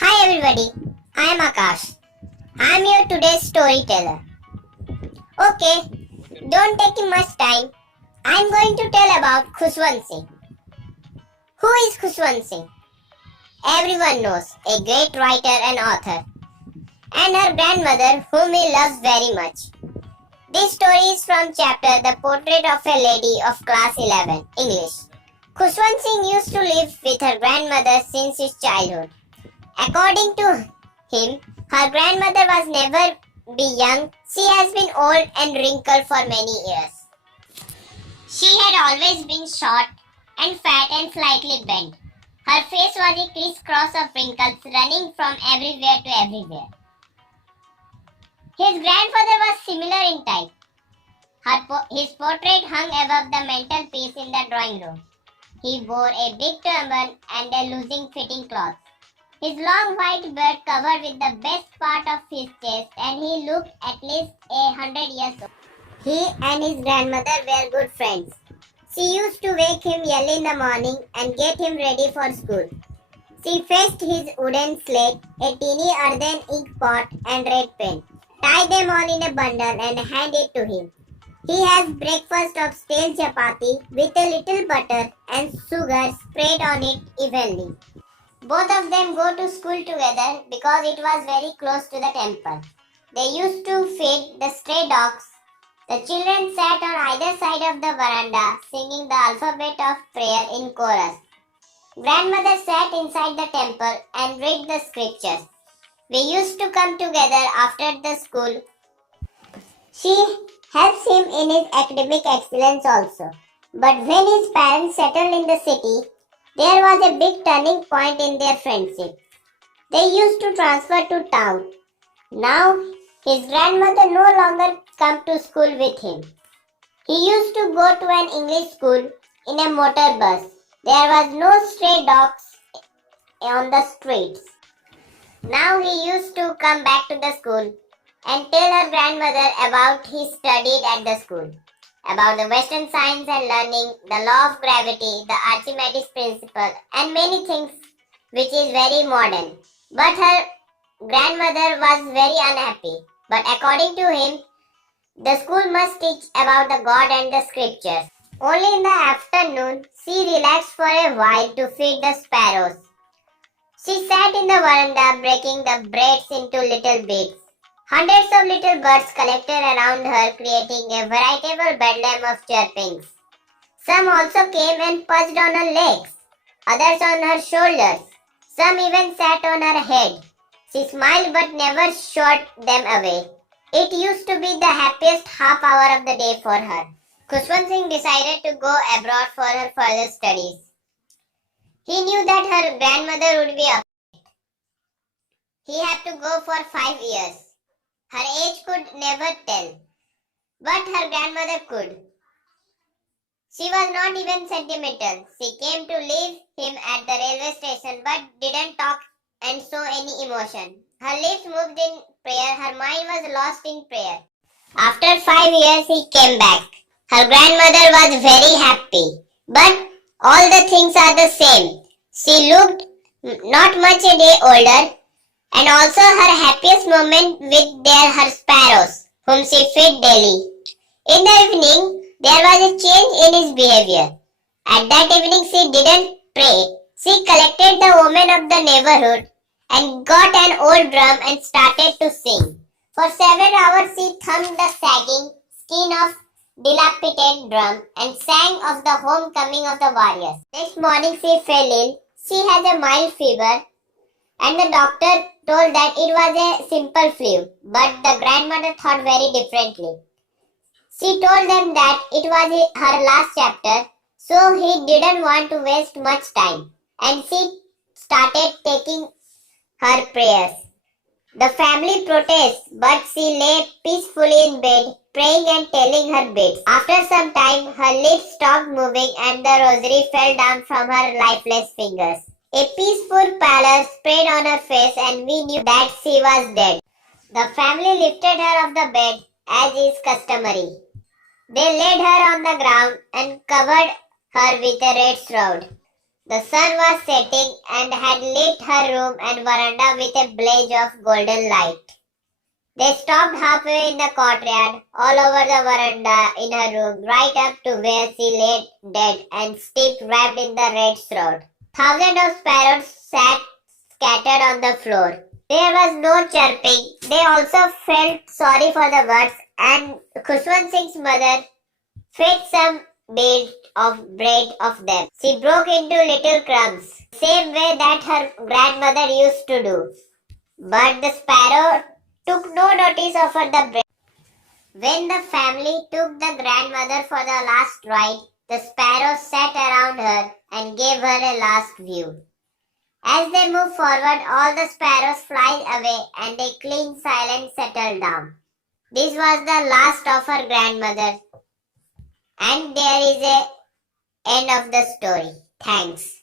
Hi everybody, I am Akash. I am your today's storyteller. Okay, don't take much time. I am going to tell about Kushwant Singh. Who is Kushwant Singh? Everyone knows, a great writer and author, and her grandmother whom he loves very much. This story is from chapter The Portrait of a Lady of Class 11, English. Kushwant Singh used to live with her grandmother since his childhood. According to him, her grandmother was never be young. She has been old and wrinkled for many years. She had always been short and fat and slightly bent. Her face was a crisscross of wrinkles running from everywhere to everywhere. His grandfather was similar in type. His portrait hung above the mantelpiece in the drawing room. He wore a big turban and a loosely fitting cloth. His long white beard covered with the best part of his chest, and he looked at least 100 years old. He and his grandmother were good friends. She used to wake him early in the morning and get him ready for school. She fetched his wooden slate, a teeny earthen ink pot, and red pen, tie them all in a bundle, and hand it to him. He has breakfast of stale chapati with a little butter and sugar sprayed on it evenly. Both of them go to school together because it was very close to the temple. They used to feed the stray dogs. The children sat on either side of the veranda singing the alphabet of prayer in chorus. Grandmother sat inside the temple and read the scriptures. We used to come together after the school. She helps him in his academic excellence also. But when his parents settled in the city, there was a big turning point in their friendship. They used to transfer to town. Now, his grandmother no longer come to school with him. He used to go to an English school in a motor bus. There was no stray dogs on the streets. Now he used to come back to the school and tell her grandmother about he studied at the school, about the Western science and learning, the law of gravity, the Archimedes principle, and many things which is very modern. But her grandmother was very unhappy. But according to him, the school must teach about the God and the scriptures. Only in the afternoon, she relaxed for a while to feed the sparrows. She sat in the veranda breaking the breads into little bits. Hundreds of little birds collected around her, creating a veritable bedlam of chirpings. Some also came and perched on her legs, others on her shoulders. Some even sat on her head. She smiled but never shot them away. It used to be the happiest half hour of the day for her. Kushwant Singh decided to go abroad for her further studies. He knew that her grandmother would be upset. He had to go for 5 years. Her age could never tell, but her grandmother could. She was not even sentimental. She came to leave him at the railway station but didn't talk and show any emotion. Her lips moved in prayer, her mind was lost in prayer. After 5 years he came back. Her grandmother was very happy, but all the things are the same. She looked not much a day older, and also her happiest moment with her sparrows, whom she fed daily. In the evening, there was a change in his behavior. At that evening, she didn't pray. She collected the women of the neighborhood and got an old drum and started to sing. For several hours, she thumped the sagging skin of dilapidated drum and sang of the homecoming of the warriors. Next morning, she fell ill. She had a mild fever, and the doctor told that it was a simple flu, but the grandmother thought very differently. She told them that it was her last chapter, so he didn't want to waste much time, and she started taking her prayers. The family protests, but she lay peacefully in bed, praying and telling her bits. After some time, her lips stopped moving and the rosary fell down from her lifeless fingers. A peaceful pallor spread on her face and we knew that she was dead. The family lifted her off the bed as is customary. They laid her on the ground and covered her with a red shroud. The sun was setting and had lit her room and veranda with a blaze of golden light. They stopped halfway in the courtyard, all over the veranda, in her room, right up to where she lay dead and stiff wrapped in the red shroud. Thousands of sparrows sat scattered on the floor. There was no chirping. They also felt sorry for the birds, and Kushwant Singh's mother fed some bit of bread of them. She broke into little crumbs, same way that her grandmother used to do. But the sparrow took no notice of the bread. When the family took the grandmother for the last ride, the sparrows sat around her and gave her a last view. As they moved forward, all the sparrows fly away and a clean silence settled down. This was the last of her grandmother, and there is a end of the story. Thanks.